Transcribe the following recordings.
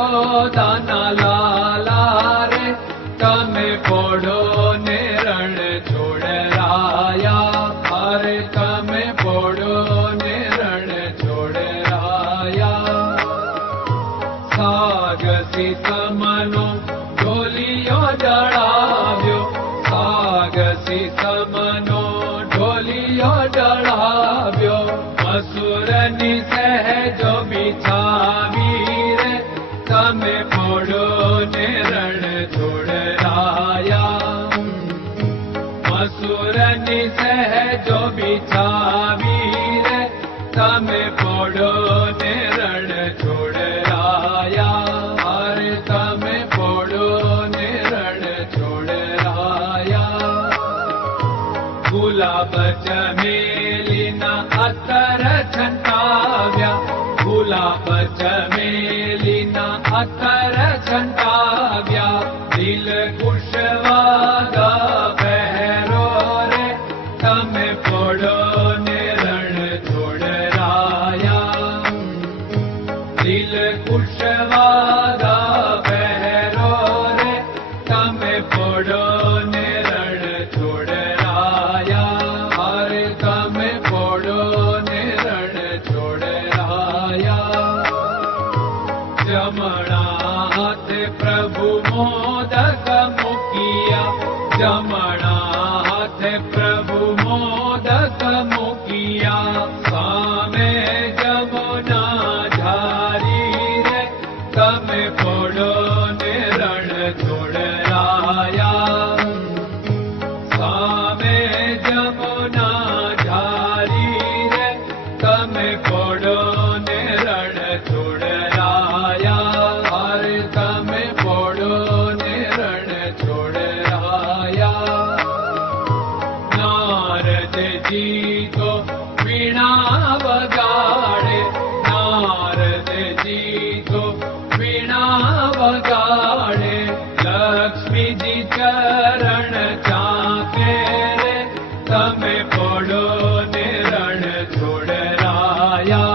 યશોદાના લાલા રે તમે પોડો ને રણ છોડરાયા. અરે તમે પોડો ને રણ છોડરાયા. સાગસી સમનો ઢોલિયો ડળાવ્યો. સાગસી સમનો ઢોલિયો ડળાવ્યો. અસુરની સહેજો બિછાવી રે તમે પોડો ને રણ છોડરાયા. અસુરની સહેજો બિછાવી રે તમે પોડો ને રણ છોડરાયા. અરે તમે પોડો ને રણ છોડરાયા. ગુલાબ ચમેલીના અત્તર છંટાવ્યા. ગુલાબ ચમેલીના અત્તર છંટાવ્યા. દિલ કુશવાગા પહેરો રે તમે પોડો ને રણ છોડરાયા. દિલ કુશવાગા પહેરો રે તમે પોડો ને રણ છોડરાયા. અરે તમે પોડો ને રણ છોડરાયા. જમણા હાથે પ્રભુ મોદક મૂકિયા. જમણા હાથે પ્રભુ મોદક મૂકિયા. સામે જમુના ઝારી રે તમે પોડો ને રણ છોડરાયા. સામે જમુના ઝારી રે તમે પોડો ને રણ છોડરાયા. અરે તમે પોડો ને રણ છોડરાયા. નારદજી તો વીણા વગાડે. નારદજી તો વીણા વગાડે. લક્ષ્મીજી ચરણ ચાકે રે તમે પોડો ને રણ છોડરાયા.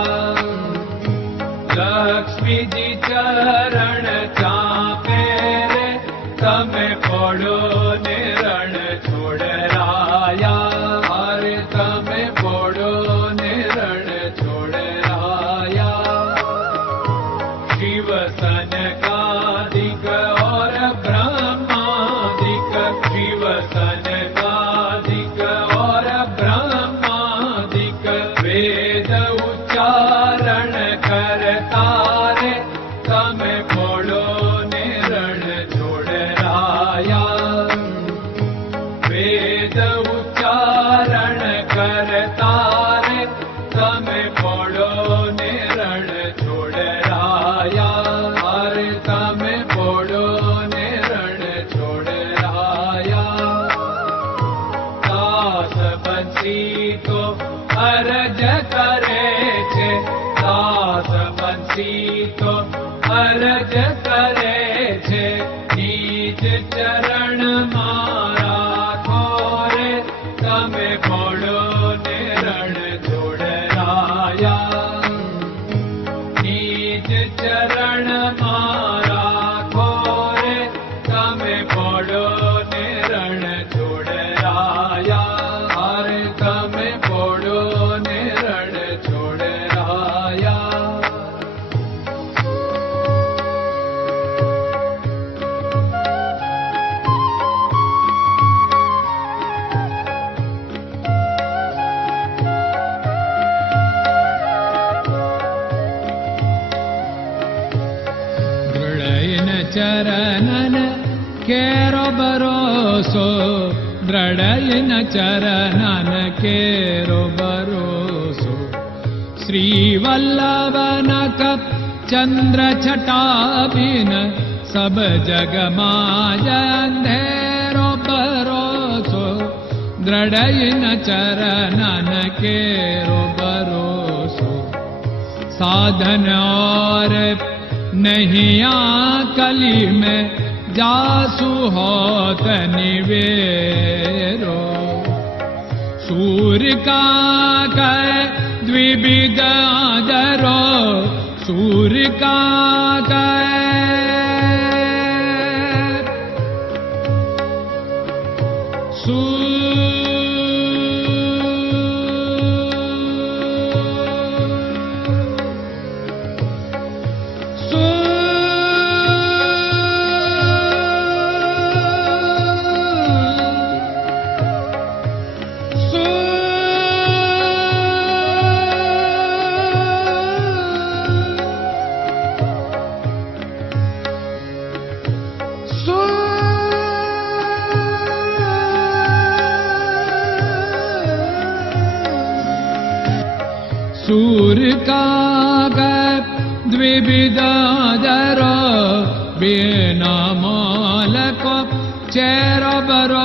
લક્ષ્મીજી ચરણ ચાકે રે તમે પોડો ને રણ છોડરાયા. અરે તમે પોડો ને રણ છોડરાયા. શિવ સનકાદિક और ब्रह्मादिक. शिव सनकादिक और ब्रह्मादिक. वेद उच्चारण करता रे તમે પોડો ને રણ છોડરાયા. વેદ ઉચ્ચારણ કરતા રે તમે પોડો ને રણ છોડરાયા. અરે તમે પોડો ને રણ છોડરાયા. દાસ બંસી તો અરજ કરે છે. દાસ બંસી તો અરજ કરે છે. નીજ ચરણ મારા ખોરે તમે પોડો ને રણ છોડરાયા. નીજ ચરણ મારા ખોરે તમે પોડો ને રણ છોડરાયા. અરે તમે પોડો ને રણ છોડરાયા. ચરણન કેરો ભરોસો. દ્રઢયન ચરણન કેરો ભરોસો. શ્રી વલ્લભન કપ ચંદ્ર છટાબિન સબ જગમાં અંધેરો ભરોસો. દ્રઢયન ચરણન કેરો ભરોસો. साधन और नहीं कली में जासु होत निवेरो। सूर्य का कह द्विविध आदरो, सूर्य का कह शूर काग द्विविदादर बिना मालक चेर बरो